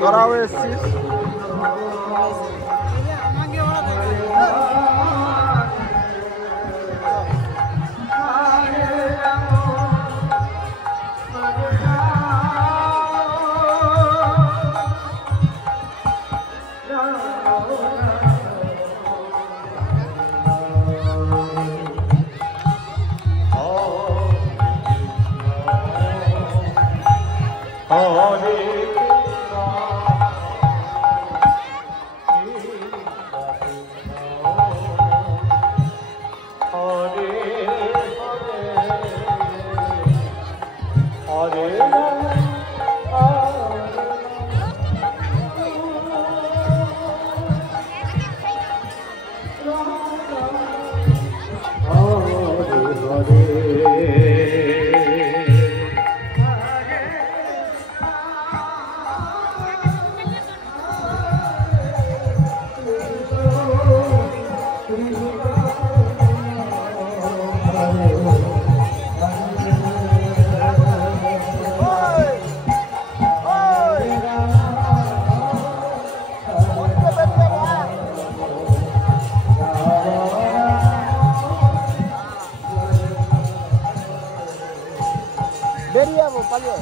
তোরাও এসছিস? বেরিয়ে যাবো, পালিয়ে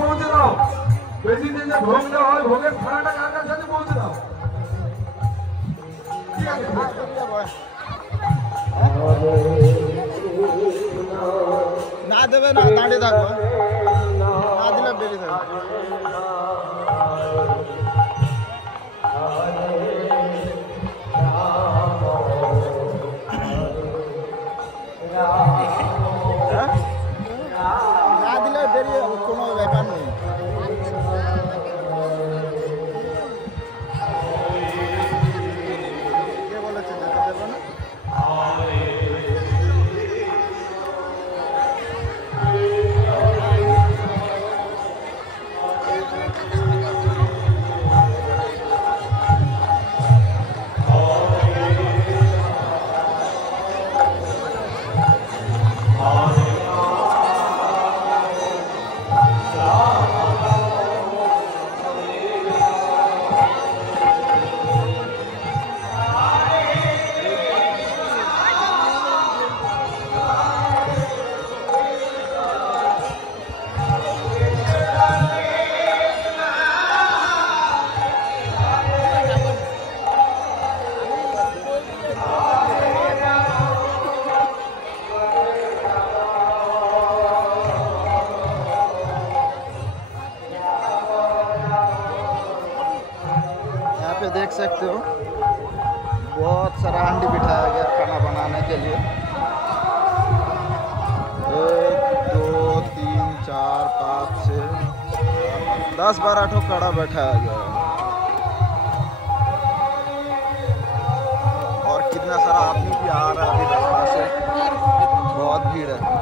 পৌঁছে দাও। বেশি দিন যে ভোগ দেওয়া হয়, ভোগের খানাটা কার কাছে আছে পৌঁছে দাও। না দেবে না, দাঁড়িয়ে থাকবো, না দিলে বেরিয়ে থাকবো। না দিলে বেরিয়ে কোনো ব্যাপার নেই। কে বলেছে যেতে দেবে না? देख सकते हो बहुत सारा हांडी बिठाया गया खाना बनाने के लिए। 1 2 3 4 5 6 10 12 ठो कड़ा बैठाया गया है। और कितना सारा आदमी भी आ रहा है अभी रास्ता से, बहुत भीड़ है।